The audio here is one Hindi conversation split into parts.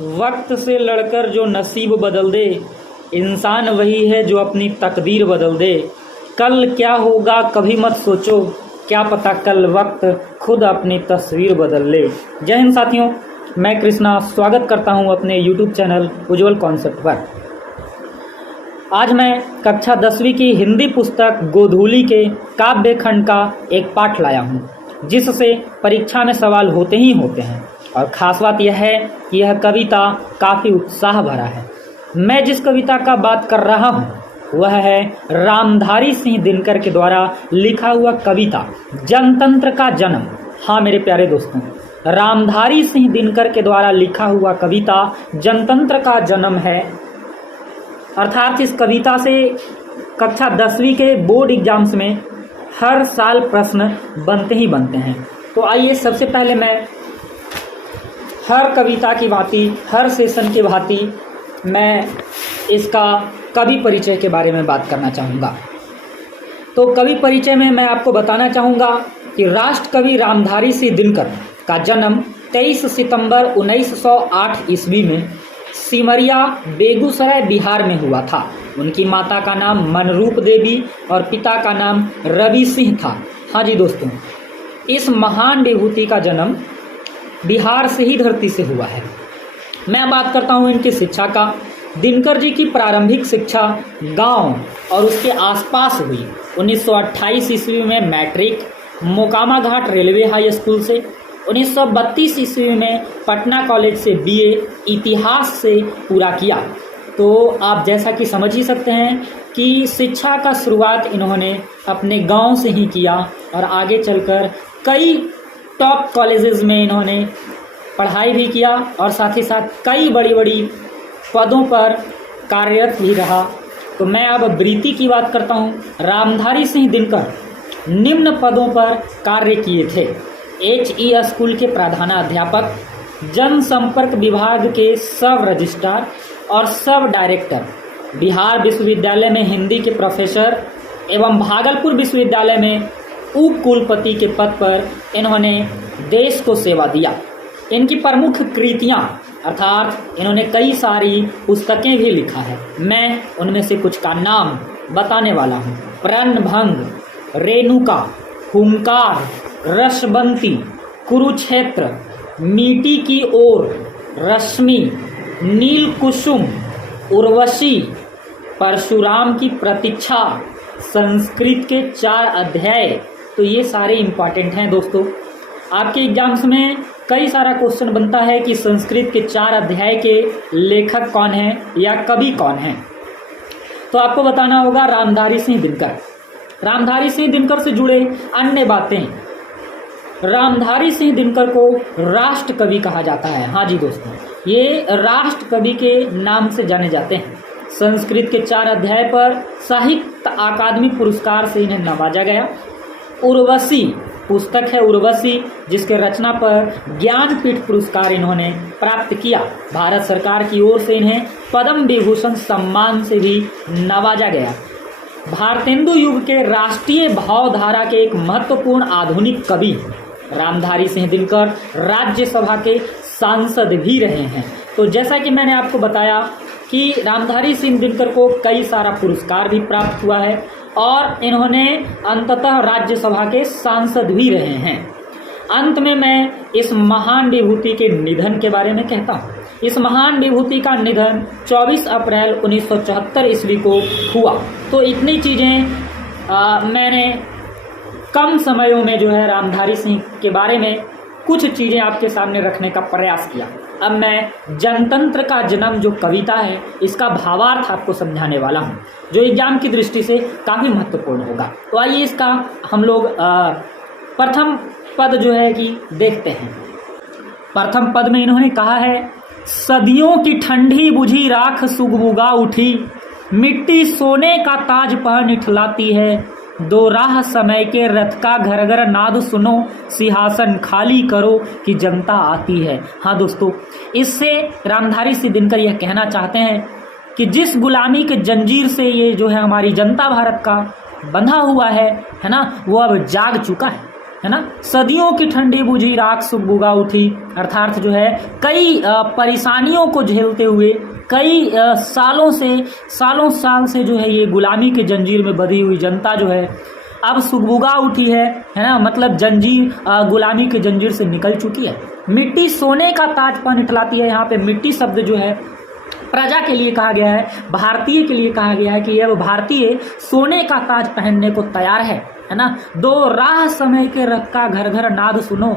वक्त से लड़कर जो नसीब बदल दे, इंसान वही है जो अपनी तकदीर बदल दे। कल क्या होगा कभी मत सोचो, क्या पता कल वक्त खुद अपनी तस्वीर बदल ले। जय हिंद साथियों, मैं कृष्णा स्वागत करता हूं अपने YouTube चैनल उज्ज्वल कॉन्सेप्ट पर। आज मैं कक्षा 10वीं की हिंदी पुस्तक गोधूली के काव्य खंड का एक पाठ लाया हूं, जिससे परीक्षा में सवाल होते ही होते हैं। और ख़ास बात यह है कि यह कविता काफ़ी उत्साह भरा है। मैं जिस कविता का बात कर रहा हूँ वह है रामधारी सिंह दिनकर के द्वारा लिखा हुआ कविता जनतंत्र का जन्म। हाँ मेरे प्यारे दोस्तों, रामधारी सिंह दिनकर के द्वारा लिखा हुआ कविता जनतंत्र का जन्म है। अर्थात इस कविता से कक्षा 10वीं के बोर्ड एग्जाम्स में हर साल प्रश्न बनते ही बनते हैं। तो आइए सबसे पहले मैं हर कविता की भांति, हर सेशन की भांति मैं इसका कवि परिचय के बारे में बात करना चाहूँगा। तो कवि परिचय में मैं आपको बताना चाहूँगा कि राष्ट्र कवि रामधारी सिंह दिनकर का जन्म 23 सितंबर 1908 ईस्वी में सिमरिया बेगूसराय बिहार में हुआ था। उनकी माता का नाम मनरूप देवी और पिता का नाम रवि सिंह था। हाँ जी दोस्तों, इस महान विभूति का जन्म बिहार से ही धरती से हुआ है। मैं बात करता हूँ इनकी शिक्षा का। दिनकर जी की प्रारंभिक शिक्षा गांव और उसके आसपास हुई। 1928 ईस्वी में मैट्रिक मोकामा घाट रेलवे हाई स्कूल से, 1932 ईस्वी में पटना कॉलेज से बीए इतिहास से पूरा किया। तो आप जैसा कि समझ ही सकते हैं कि शिक्षा का शुरुआत इन्होंने अपने गांव से ही किया और आगे चलकर कई टॉप कॉलेजेस में इन्होंने पढ़ाई भी किया और साथ ही साथ कई बड़ी बड़ी पदों पर कार्यरत भी रहा। तो मैं अब वृत्ति की बात करता हूँ। रामधारी सिंह दिनकर निम्न पदों पर कार्य किए थे: HE स्कूल के प्रधानाध्यापक, जनसंपर्क विभाग के सब रजिस्ट्रार और सब डायरेक्टर, बिहार विश्वविद्यालय में हिंदी के प्रोफेसर एवं भागलपुर विश्वविद्यालय में उप कुलपति के पद पर इन्होंने देश को सेवा दिया। इनकी प्रमुख कृतियाँ अर्थात इन्होंने कई सारी पुस्तकें भी लिखा है। मैं उनमें से कुछ का नाम बताने वाला हूँ: प्रणभंग, रेणुका, हुंकार, रसबंती, कुरुक्षेत्र, मिट्टी की ओर, रश्मि, नील कुसुम, उर्वशी, परशुराम की प्रतीक्षा, संस्कृत के 4 अध्याय। तो ये सारे इम्पॉर्टेंट हैं दोस्तों। आपके एग्जाम्स में कई सारा क्वेश्चन बनता है कि संस्कृत के 4 अध्याय के लेखक कौन हैं या कवि कौन हैं। तो आपको बताना होगा रामधारी सिंह दिनकर। रामधारी सिंह दिनकर से जुड़े अन्य बातें। रामधारी सिंह दिनकर को राष्ट्र कवि कहा जाता है। हाँ जी दोस्तों, ये राष्ट्र कवि के नाम से जाने जाते हैं। संस्कृत के 4 अध्याय पर साहित्य अकादमी पुरस्कार से इन्हें नवाजा गया। उर्वशी पुस्तक है उर्वशी, जिसके रचना पर ज्ञानपीठ पुरस्कार इन्होंने प्राप्त किया। भारत सरकार की ओर से इन्हें पद्म विभूषण सम्मान से भी नवाजा गया। भारतेंदु युग के राष्ट्रीय भावधारा के एक महत्वपूर्ण आधुनिक कवि रामधारी सिंह दिनकर राज्यसभा के सांसद भी रहे हैं। तो जैसा कि मैंने आपको बताया कि रामधारी सिंह दिनकर को कई सारा पुरस्कार भी प्राप्त हुआ है और इन्होंने अंततः राज्यसभा के सांसद भी रहे हैं। अंत में मैं इस महान विभूति के निधन के बारे में कहता हूँ। इस महान विभूति का निधन 24 अप्रैल 1974 ईस्वी को हुआ। तो इतनी चीज़ें मैंने कम समयों में जो है रामधारी सिंह के बारे में कुछ चीज़ें आपके सामने रखने का प्रयास किया। अब मैं जनतंत्र का जन्म जो कविता है इसका भावार्थ आपको समझाने वाला हूँ, जो एग्जाम की दृष्टि से काफ़ी महत्वपूर्ण होगा। तो आइए इसका हम लोग प्रथम पद जो है कि देखते हैं। प्रथम पद में इन्होंने कहा है: सदियों की ठंडी बुझी राख सुगबुगा उठी, मिट्टी सोने का ताज पहन इठलाती है, दो राह समय के रथ का घर घर नाद सुनो, सिंहासन खाली करो कि जनता आती है। हाँ दोस्तों, इससे रामधारी सिंह दिनकर यह कहना चाहते हैं कि जिस गुलामी के जंजीर से ये जो है हमारी जनता भारत का बंधा हुआ है ना, वो अब जाग चुका है। है ना। सदियों की ठंडी बुझी राख सुगबुगा उठी, अर्थात जो है कई परेशानियों को झेलते हुए, कई सालों साल से जो है ये गुलामी के जंजीर में बंधी हुई जनता जो है अब सुगबुगा उठी है ना। मतलब जंजीर गुलामी के जंजीर से निकल चुकी है। मिट्टी सोने का ताज पर इठलाती है। यहाँ पे मिट्टी शब्द जो है प्रजा के लिए कहा गया है, भारतीय के लिए कहा गया है कि यह भारतीय सोने का ताज पहनने को तैयार है ना। दो राह समय के रक्का घर घर नाद सुनो,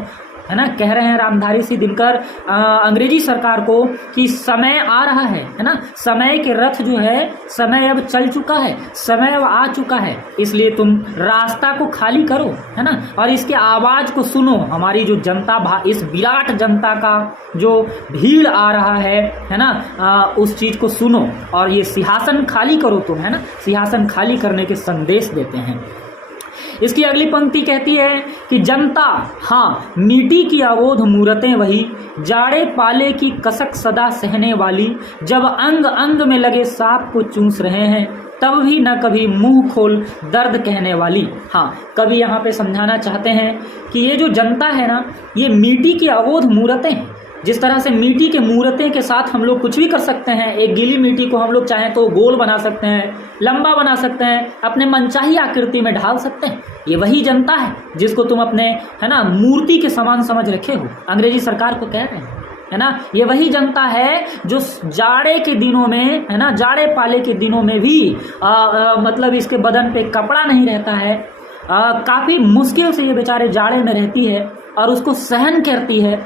है ना। कह रहे हैं रामधारी सिंह दिनकर अंग्रेजी सरकार को कि समय आ रहा है ना। समय के रथ जो है, समय अब चल चुका है, समय अब आ चुका है, इसलिए तुम रास्ता को खाली करो, है ना। और इसके आवाज को सुनो। हमारी जो जनता, इस विराट जनता का जो भीड़ आ रहा है ना, उस चीज को सुनो और ये सिंहासन खाली करो तुम, है ना। सिंहासन खाली करने के संदेश देते हैं। इसकी अगली पंक्ति कहती है कि जनता हाँ मिट्टी की अवोध मूरतें वही, जाड़े पाले की कसक सदा सहने वाली, जब अंग अंग में लगे सांप को चूस रहे हैं तब भी न कभी मुंह खोल दर्द कहने वाली। हाँ, कवि यहाँ पे समझाना चाहते हैं कि ये जो जनता है ना, ये मिट्टी की अवोध मूरतें हैं। जिस तरह से मिट्टी के मूर्तें के साथ हम लोग कुछ भी कर सकते हैं। एक गीली मिट्टी को हम लोग चाहें तो गोल बना सकते हैं, लंबा बना सकते हैं, अपने मनचाही आकृति में ढाल सकते हैं। ये वही जनता है जिसको तुम अपने, है ना, मूर्ति के समान समझ रखे हो। अंग्रेजी सरकार को कह रहे हैं, है ना। ये वही जनता है जो जाड़े के दिनों में, है ना, जाड़े पाले के दिनों में भी मतलब इसके बदन पे कपड़ा नहीं रहता है। काफी मुश्किल से ये बेचारे जाड़े में रहती है और उसको सहन करती है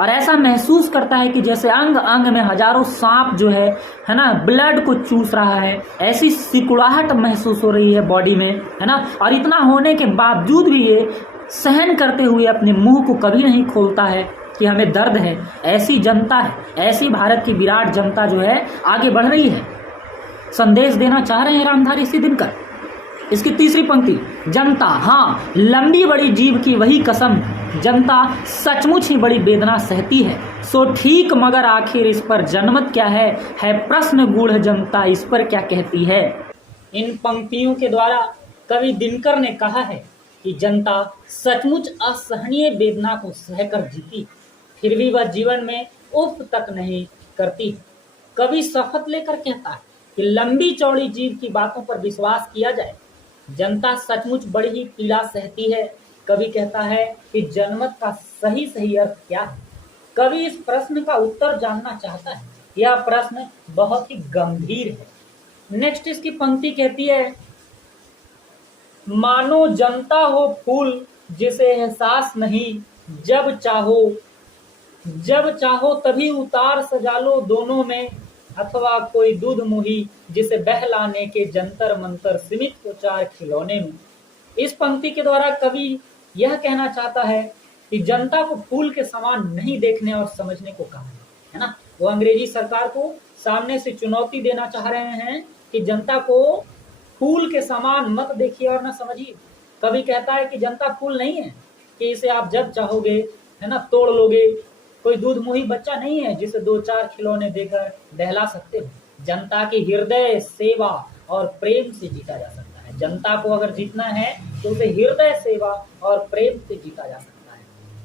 और ऐसा महसूस करता है कि जैसे अंग अंग में हजारों सांप जो है ना, ब्लड को चूस रहा है। ऐसी सिकुड़ाहट महसूस हो रही है बॉडी में, है ना। और इतना होने के बावजूद भी ये सहन करते हुए अपने मुंह को कभी नहीं खोलता है कि हमें दर्द है। ऐसी जनता है, ऐसी भारत की विराट जनता जो है आगे बढ़ रही है। संदेश देना चाह रहे हैं रामधारी सिंह दिनकर। इसकी तीसरी पंक्ति, जनता हाँ लंबी बड़ी जीव की वही कसम, जनता सचमुच ही बड़ी वेदना सहती है, सो ठीक मगर आखिर इस पर जनमत क्या है प्रश्न गूढ़ जनता इस पर क्या कहती है। इन पंक्तियों के द्वारा कवि दिनकर ने कहा है कि जनता सचमुच असहनीय वेदना को सहकर जीती, फिर भी वह जीवन में उफ तक नहीं करती। कवि शपथ लेकर कहता है कि लंबी चौड़ी जीव की बातों पर विश्वास किया जाए। जनता सचमुच बड़ी ही पीड़ा सहती है। कवि कहता है कि जनमत का सही सही अर्थ क्या है। कवि इस प्रश्न का उत्तर जानना चाहता है। यह प्रश्न बहुत ही गंभीर है। नेक्स्ट इसकी पंक्ति कहती है, मानो जनता हो फूल जिसे एहसास नहीं, जब चाहो तभी उतार सजा लो दोनों में, अथवा कोई दूध मुही जिसे बहलाने के जंतर मंतर सीमित को चार खिलौने में। इस पंक्ति के द्वारा कवि यह कहना चाहता है कि जनता को फूल के समान नहीं देखने और समझने को कहा है ना। वो अंग्रेजी सरकार को सामने से चुनौती देना चाह रहे हैं कि जनता को फूल के समान मत देखिए और न समझिए। कवि कहता है कि जनता फूल नहीं है कि इसे आप जब चाहोगे, है ना, तोड़ लोगे। कोई दूध मुही बच्चा नहीं है जिसे दो चार खिलौने देकर बहला सकते हो। जनता की हृदय सेवा और प्रेम से जीता जा सकता है। जनता को अगर जीतना है तो उसे हृदय सेवा और प्रेम से जीता जा सकता है।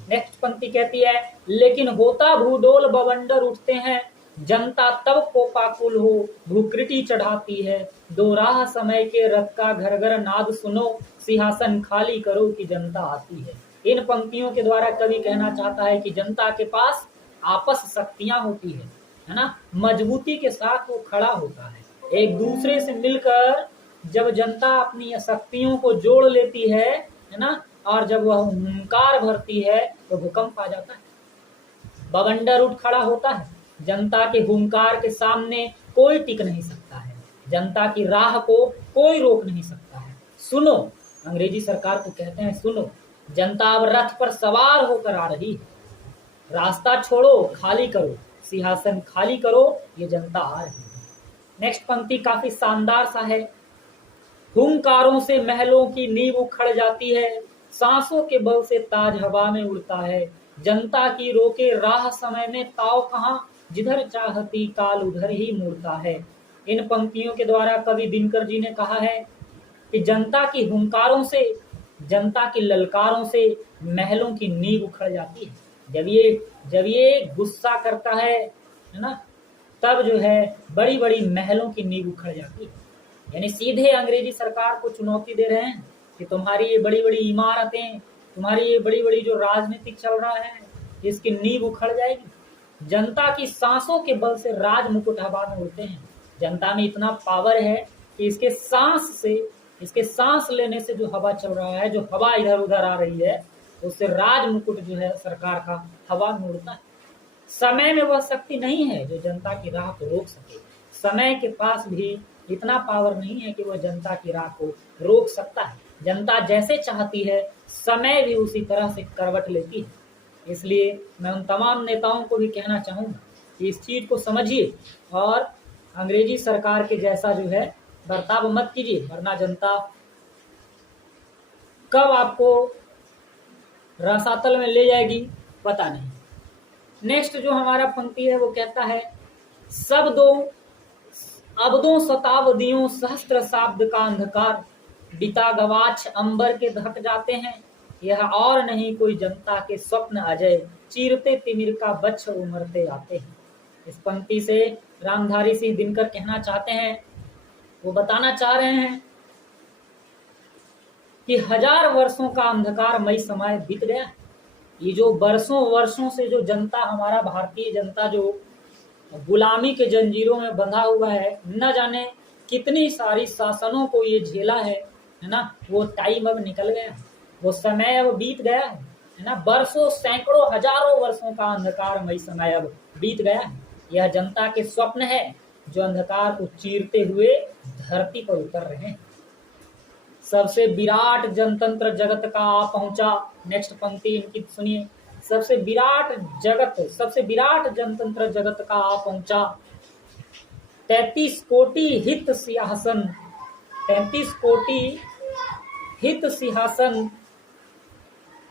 नेक्स्ट पंक्ति कहती है, लेकिन होता भूडोल बवंडर उठते हैं, जनता तब कोपाकुल हो भूकृति चढ़ाती है, दो राह समय के रथ का घर घर नाद सुनो, सिंहासन खाली करो कि जनता आती है। इन पंक्तियों के द्वारा कवि कहना चाहता है कि जनता के पास आपस शक्तियां होती है ना। मजबूती के साथ वो खड़ा होता है। एक दूसरे से मिलकर जब जनता अपनी शक्तियों को जोड़ लेती है ना, और जब वह हुंकार भरती है तो भूकंप आ जाता है, बवंडर उठ खड़ा होता है। जनता के हुंकार के सामने कोई टिक नहीं सकता है। जनता की राह को कोई रोक नहीं सकता है। सुनो, अंग्रेजी सरकार को कहते हैं सुनो, जनता अब रथ पर सवार होकर आ रही है। रास्ता छोड़ो, खाली करो, सिंहासन खाली करो, ये जनता आ रही है। नेक्स्ट पंक्ति काफी शानदार सा है, हुंकारों से महलों की नींव उखड़ जाती है, सांसों के बल से ताज हवा में उड़ता है, जनता की रोके राह समय में ताव कहाँ, जिधर चाहती काल उधर ही मुड़ता है। इन पंक्तियों के द्वारा कवि दिनकर जी ने कहा है कि जनता की हुंकारों से जनता के ललकारों से महलों की नींव उखड़ जाती है। जब ये गुस्सा करता है ना, तब जो है बड़ी बड़ी महलों की नींव उखड़ जाती है। यानी सीधे अंग्रेजी सरकार को चुनौती दे रहे हैं कि तुम्हारी ये बड़ी बड़ी इमारतें, तुम्हारी ये बड़ी बड़ी जो राजनीतिक चल रहा है, इसकी नींव उखड़ जाएगी। जनता की सांसों के बल से राज मुकुट हवा में उड़ते हैं। जनता में इतना पावर है कि इसके सांस लेने से जो हवा चल रहा है, जो हवा इधर उधर आ रही है, उससे राज मुकुट जो है सरकार का हवा में उड़ता है। समय में वह शक्ति नहीं है जो जनता की राह को रोक सके। समय के पास भी इतना पावर नहीं है कि वह जनता की राह को रोक सकता है। जनता जैसे चाहती है, समय भी उसी तरह से करवट लेती है। इसलिए मैं उन तमाम नेताओं को भी कहना चाहूंगा कि इस चीज को समझिए और अंग्रेजी सरकार के जैसा जो है बर्ताव मत कीजिए, वरना जनता कब आपको रसातल में ले जाएगी पता नहीं। नेक्स्ट जो हमारा पंक्ति है वो कहता है, अबदों शताब्दियों सहस्त्र शाब्द का अंधकार, बिता गवाच अंबर के धक जाते हैं, यह और नहीं कोई जनता के स्वप्न अजय, चीरते तिमिर का बच्च उमरते आते हैं। इस पंक्ति से रामधारी सिंह दिनकर कहना चाहते हैं, वो बताना चाह रहे हैं कि 1000 वर्षों का अंधकारमय समय बीत गया। ये जो वर्षों से जो जनता, हमारा भारतीय जनता जो गुलामी के जंजीरों में बंधा हुआ है, न जाने कितनी सारी शासनों को ये झेला है ना, वो टाइम अब निकल गया, वो समय अब बीत गया है ना। वर्षों, सैकड़ों, हजारों वर्षों का अंधकारमय समय अब बीत गया है। यह जनता के स्वप्न है जो अंधकार को चीरते हुए धरती पर उतर रहे हैं। सबसे विराट जनतंत्र जगत का आ पहुंचा। नेक्स्ट पंक्ति इनकी सुनिए, सबसे विराट जनतंत्र जगत का आ पहुंचा, 33 कोटि हित सिंहासन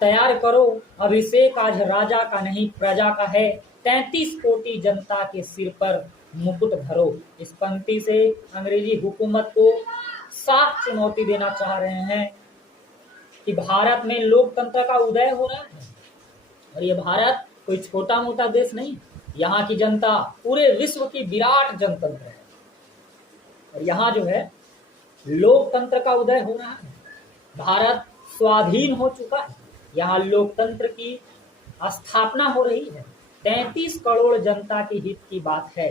तैयार करो, अभिषेक आज राजा का नहीं प्रजा का है, 33 कोटि जनता के सिर पर मुकुट धरो। इस पंक्ति से अंग्रेजी हुकूमत को साफ चुनौती देना चाह रहे हैं कि भारत में लोकतंत्र का उदय हो रहा है और ये भारत कोई छोटा मोटा देश नहीं। यहाँ की जनता पूरे विश्व की विराट जनतंत्र है और यहाँ जो है लोकतंत्र का उदय हो रहा है। भारत स्वाधीन हो चुका है, यहाँ लोकतंत्र की स्थापना हो रही है। 33 करोड़ जनता के हित की बात है।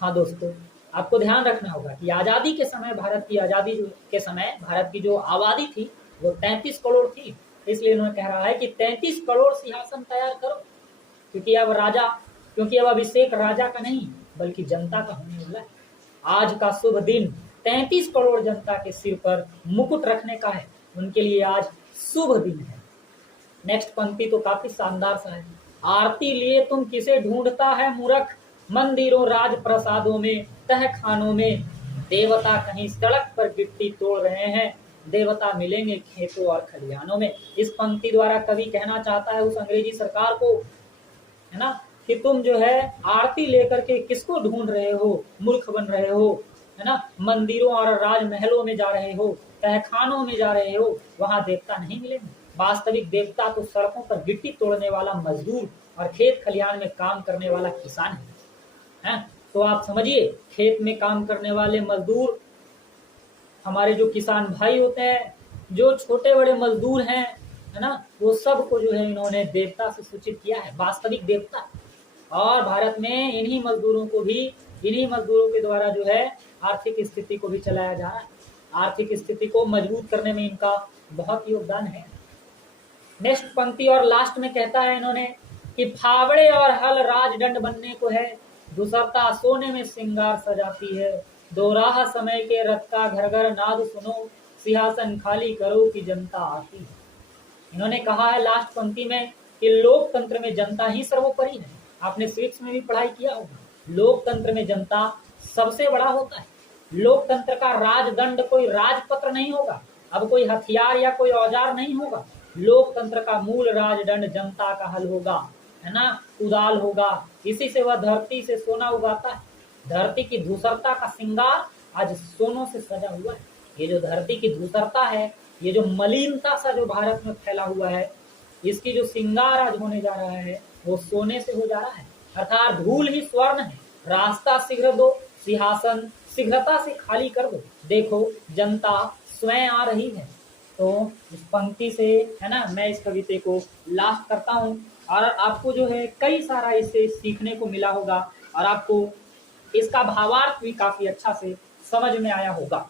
हाँ दोस्तों, आपको ध्यान रखना होगा कि आजादी के समय, भारत की आजादी के समय भारत की जो आबादी थी वो 33 करोड़ थी। इसलिए उन्होंने कह रहा है कि 33 करोड़ सिंहासन तैयार करो, क्योंकि अब अभिषेक राजा का नहीं बल्कि जनता का होने वाला है। आज का शुभ दिन 33 करोड़ जनता के सिर पर मुकुट रखने का है, उनके लिए आज शुभ दिन है। नेक्स्ट पंक्ति तो काफी शानदार सा है, आरती लिए तुम किसे ढूंढता है मूर्ख, मंदिरों राज प्रसादों में तह खानों में, देवता कहीं सड़क पर गिट्टी तोड़ रहे हैं, देवता मिलेंगे खेतों और खलिहानों में। इस पंक्ति द्वारा कवि कहना चाहता है उस अंग्रेजी सरकार को, है ना, कि तुम जो है आरती लेकर के किसको ढूंढ रहे हो, मूर्ख बन रहे हो, है ना, मंदिरों और राजमहलों में जा रहे हो, तहखानों में जा रहे हो, वहां देवता नहीं मिलेंगे। वास्तविक देवता तो सड़कों पर गिट्टी तोड़ने वाला मजदूर और खेत खलिहान में काम करने वाला किसान है। तो आप समझिए, खेत में काम करने वाले मजदूर, हमारे जो किसान भाई होते हैं, जो छोटे बड़े मजदूर हैं, है ना, वो सबको जो है इन्होंने देवता से सूचित किया है, वास्तविक देवता। और भारत में इन्हीं मजदूरों के द्वारा जो है आर्थिक स्थिति को भी चलाया जा रहा है। आर्थिक स्थिति को मजबूत करने में इनका बहुत योगदान है। नेक्स्ट पंक्ति और लास्ट में कहता है इन्होंने कि फावड़े और हल राजदंड बनने को है, दुसरता सोने में श्रृंगार सजाती है, दोराहा समय के रथ का घर घर नाद सुनो, सिंहासन खाली करो कि जनता आती है। इन्होंने कहा है लास्ट पंक्ति में कि लोकतंत्र में जनता ही सर्वोपरि है। आपने सिविक्स में भी पढ़ाई किया होगा, लोकतंत्र में जनता सबसे बड़ा होता है। लोकतंत्र का राजदंड कोई राजपत्र नहीं होगा, अब कोई हथियार या कोई औजार नहीं होगा। लोकतंत्र का मूल राजदंड जनता का हल होगा, है ना, कुदाल होगा। इसी से वह धरती से सोना उगाता है। धरती की धूसरता का श्रृंगार आज सोनों से सजा हुआ है। ये जो धरती की धूसरता है ये जो मलिनता सा जो भारत में फैला हुआ है, इसकी जो श्रृंगार आज होने जा रहा है वो सोने से हो जा रहा है, अर्थात धूल ही स्वर्ण है। रास्ता शीघ्र दो, सिंहासन शीघ्रता से खाली कर दो, देखो जनता स्वयं आ रही है। तो इस पंक्ति से है ना मैं इस कविते को लास्ट करता हूँ, और आपको जो है कई सारा इससे सीखने को मिला होगा, और आपको इसका भावार्थ भी काफी अच्छा से समझ में आया होगा।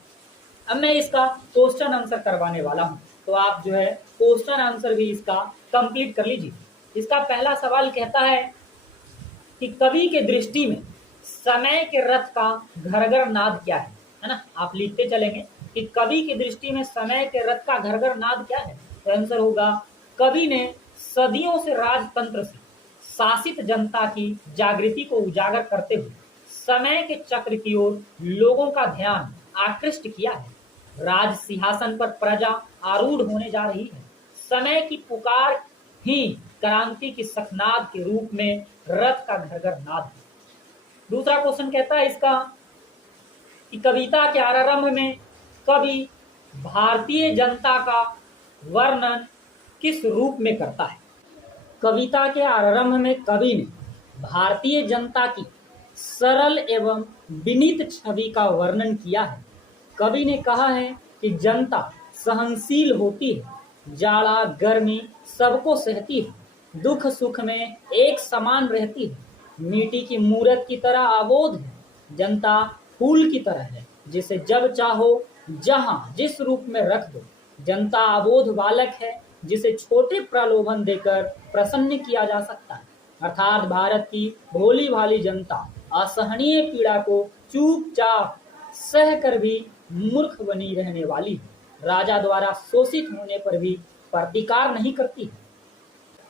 अब मैं इसका क्वेश्चन आंसर करवाने वाला हूं, तो आप जो है क्वेश्चन आंसर भी इसका कंप्लीट कर लीजिए। इसका पहला सवाल कहता है कि कवि के दृष्टि में समय के रथ का घर घर नाद क्या है ना। आप लिखते चलेंगे कि कवि की दृष्टि में समय के रथ का घर घर नाद क्या है, तो आंसर होगा कवि ने सदियों से राजतंत्र से शासित जनता की जागृति को उजागर करते हुए समय के चक्र की ओर लोगों का ध्यान आकृष्ट किया है। राज सिंहासन पर प्रजा आरूढ़ होने जा रही है। समय की पुकार ही क्रांति की सखनाद के रूप में रथ का घर घर नाद है। दूसरा क्वेश्चन कहता है इसका कि कविता के आरंभ में कवि भारतीय जनता का वर्णन किस रूप में करता है। कविता के आरंभ में कवि ने भारतीय जनता की सरल एवं विनीत छवि का वर्णन किया है। कवि ने कहा है कि जनता सहनशील होती है, जाड़ा गर्मी सबको सहती है, दुख सुख में एक समान रहती है, मिट्टी की मूरत की तरह आबोध है, जनता फूल की तरह है जिसे जब चाहो जहां जिस रूप में रख दो, जनता अबोध बालक है जिसे छोटे प्रलोभन देकर प्रसन्न किया जा सकता है। अर्थात भारत की भोली भाली जनता असहनीय पीड़ा को चुपचाप सह कर भी मूर्ख बनी रहने वाली है। राजा द्वारा शोषित होने पर भी प्रतिकार नहीं करती।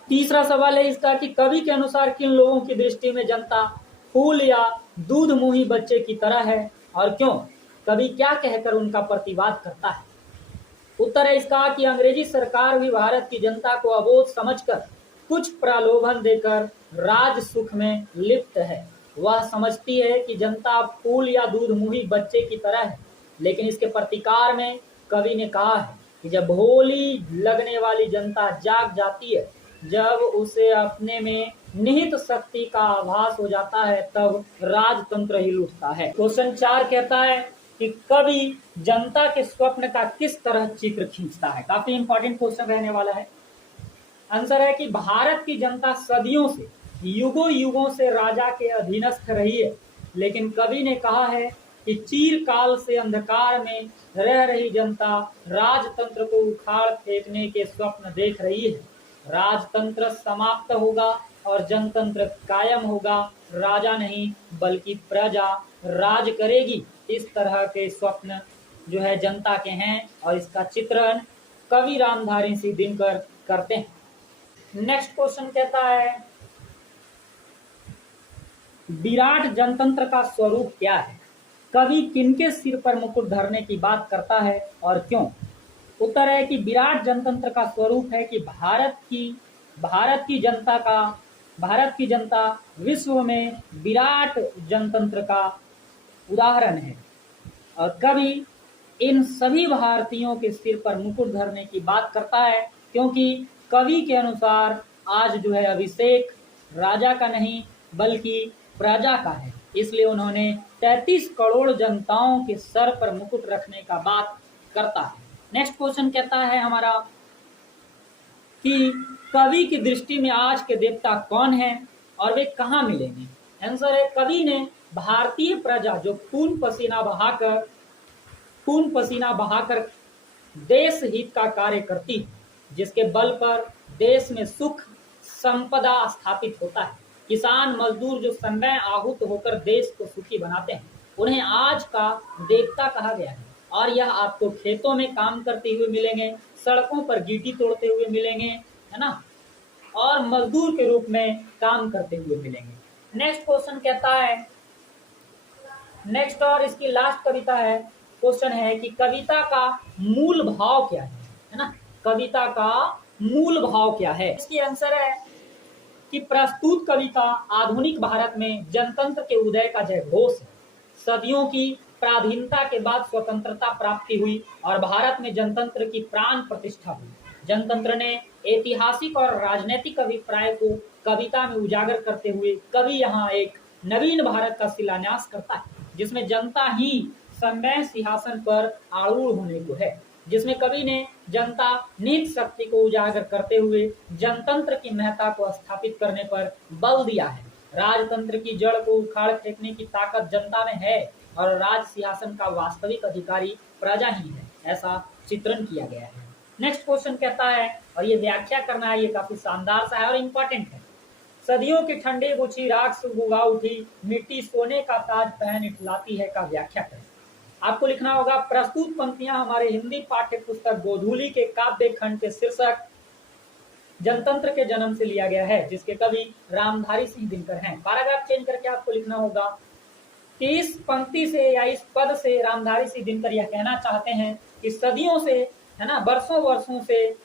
तीसरा सवाल है इसका कि कवि के अनुसार किन लोगों की दृष्टि में जनता फूल या दूध मुंही बच्चे की तरह है और क्यों? कवि क्या कहकर उनका प्रतिवाद करता है? उत्तर है इसका कि अंग्रेजी सरकार भी भारत की जनता को अबोध समझकर कुछ प्रलोभन देकर राज सुख में लिप्त है। वह समझती है कि जनता फूल या दूध मुंही बच्चे की तरह है, लेकिन इसके प्रतिकार में कवि ने कहा है कि जब भोली लगने वाली जनता जाग जाती है, जब उसे अपने में निहित शक्ति का आभास हो जाता है, तब राजतंत्र हिल उठता है। क्वेश्चन 4 कहता है कि कवि जनता के स्वप्न का किस तरह चित्र खींचता है। काफी इंपॉर्टेंट क्वेश्चन रहने वाला है। आंसर है कि भारत की जनता सदियों से युगों युगों से राजा के अधीनस्थ रही है, लेकिन कवि ने कहा है कि चीरकाल से अंधकार में रह रही जनता राजतंत्र को उखाड़ फेंकने के स्वप्न देख रही है। राजतंत्र समाप्त होगा और जनतंत्र कायम होगा। राजा नहीं बल्कि प्रजा राज करेगी। इस तरह के स्वप्न जो है जनता के हैं और इसका चित्रण कवि रामधारी सिंह दिनकर करते हैं। नेक्स्ट क्वेश्चन कहता है विराट जनतंत्र का स्वरूप क्या है? कवि किनके सिर पर मुकुट धरने की बात करता है और क्यों? उत्तर है कि विराट जनतंत्र का स्वरूप है कि भारत की जनता विश्व में विराट जनतंत्र का उदाहरण है और कवि इन सभी भारतीयों के सिर पर मुकुट धरने की बात करता है, क्योंकि कवि के अनुसार आज जो है अभिषेक राजा का नहीं बल्कि प्रजा का है। इसलिए उन्होंने 33 करोड़ जनताओं के सर पर मुकुट रखने का बात करता है। नेक्स्ट क्वेश्चन कहता है हमारा कि कवि की दृष्टि में आज के देवता कौन हैं और वे कहाँ मिलेंगे? आंसर है कवि ने भारतीय प्रजा जो खून पसीना बहाकर देश हित का कार्य करती है, जिसके बल पर देश में सुख संपदा स्थापित होता है, किसान मजदूर जो समय आहूत होकर देश को सुखी बनाते हैं, उन्हें आज का देवता कहा गया है। और यह आपको खेतों में काम करते हुए मिलेंगे, सड़कों पर गिट्टी तोड़ते हुए मिलेंगे, है ना, और मजदूर के रूप में काम करते हुए मिलेंगे। नेक्स्ट क्वेश्चन कहता है, नेक्स्ट और इसकी लास्ट कविता है, क्वेश्चन है कि कविता का मूल भाव क्या है ना? कविता का मूल भाव क्या है? इसकी आंसर है कि प्रस्तुत कविता आधुनिक भारत में जनतंत्र के उदय का जयघोष है। सदियों की पराधीनता के बाद स्वतंत्रता प्राप्ति हुई और भारत में जनतंत्र की प्राण प्रतिष्ठा हुई। जनतंत्र ने ऐतिहासिक और राजनीतिक अभिप्राय को कविता में उजागर करते हुए कवि यहाँ एक नवीन भारत का शिलान्यास करता है, जिसमें जनता ही समय सिंहासन पर आरूढ़ होने को है, जिसमें कवि ने जनता नीत शक्ति को उजागर करते हुए जनतंत्र की महत्ता को स्थापित करने पर बल दिया है। राजतंत्र की जड़ को उखाड़ फेंकने की ताकत जनता में है और राज सिंहासन का वास्तविक अधिकारी प्रजा ही है, ऐसा चित्रण किया गया है। नेक्स्ट क्वेश्चन कहता है, और ये व्याख्या करना है, ये काफी शानदार सा है और इम्पोर्टेंट है। सदियों की ठंडी गुच्छी राख सुबुगा उठी, मिट्टी सोने का ताज पहन इठलाती है का व्याख्या करें। आपको लिखना होगा प्रस्तुत पंक्तियां हमारे हिंदी पाठ्य पुस्तक गोधूली के काव्य खंड के शीर्षक जनतंत्र के जन्म से लिया गया है, जिसके कवि रामधारी सिंह दिनकर हैं। पैराग्राफ चेंज करके आपको लिखना होगा कि इस पंक्ति से या इस पद से रामधारी सिंह दिनकर यह कहना चाहते हैं कि सदियों से, है ना, बरसों वर्षों से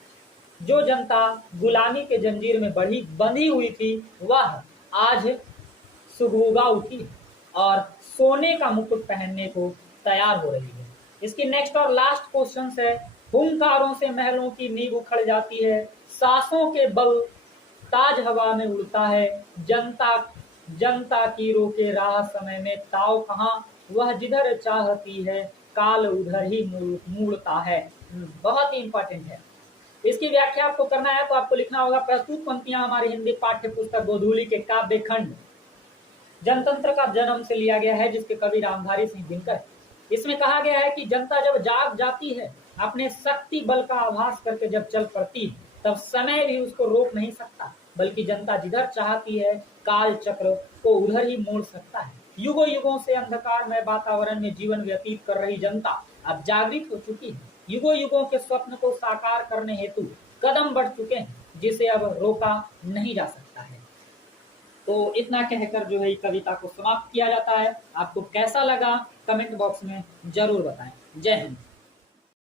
जो जनता गुलामी के जंजीर में बंधी हुई थी, वह आज सुगबुगा उठी और सोने का मुकुट पहनने को तैयार हो रही है। इसकी नेक्स्ट और लास्ट क्वेश्चन है, हुंकारों से महलों की नींव उखड़ जाती है, सांसों के बल ताज हवा में उड़ता है, जनता की रोके राह समय में ताव कहाँ, वह जिधर चाहती है काल उधर ही मुड़ता है। बहुत ही इंपॉर्टेंट है। इसकी व्याख्या आपको करना है तो आपको लिखना होगा प्रस्तुत पंक्तियां हमारी हिंदी पाठ्य पुस्तक गोधूली के काव्य खंड जनतंत्र का जन्म से लिया गया है, जिसके कवि रामधारी सिंह दिनकर। इसमें कहा गया है कि जनता जब जाग जाती है, अपने शक्ति बल का आभास करके जब चल पड़ती है, तब समय भी उसको रोक नहीं सकता, बल्कि जनता जिधर चाहती है काल चक्र को उधर ही मोड़ सकता है। युगों युगों से अंधकारमय वातावरण में जीवन व्यतीत कर रही जनता अब जागृत हो चुकी है। युगों युगों के स्वप्न को साकार करने हेतु कदम बढ़ चुके हैं, जिसे अब रोका नहीं जा सकता है। तो इतना कहकर जो है कविता को समाप्त किया जाता है। आपको कैसा लगा कमेंट बॉक्स में जरूर बताएं। जय हिंद।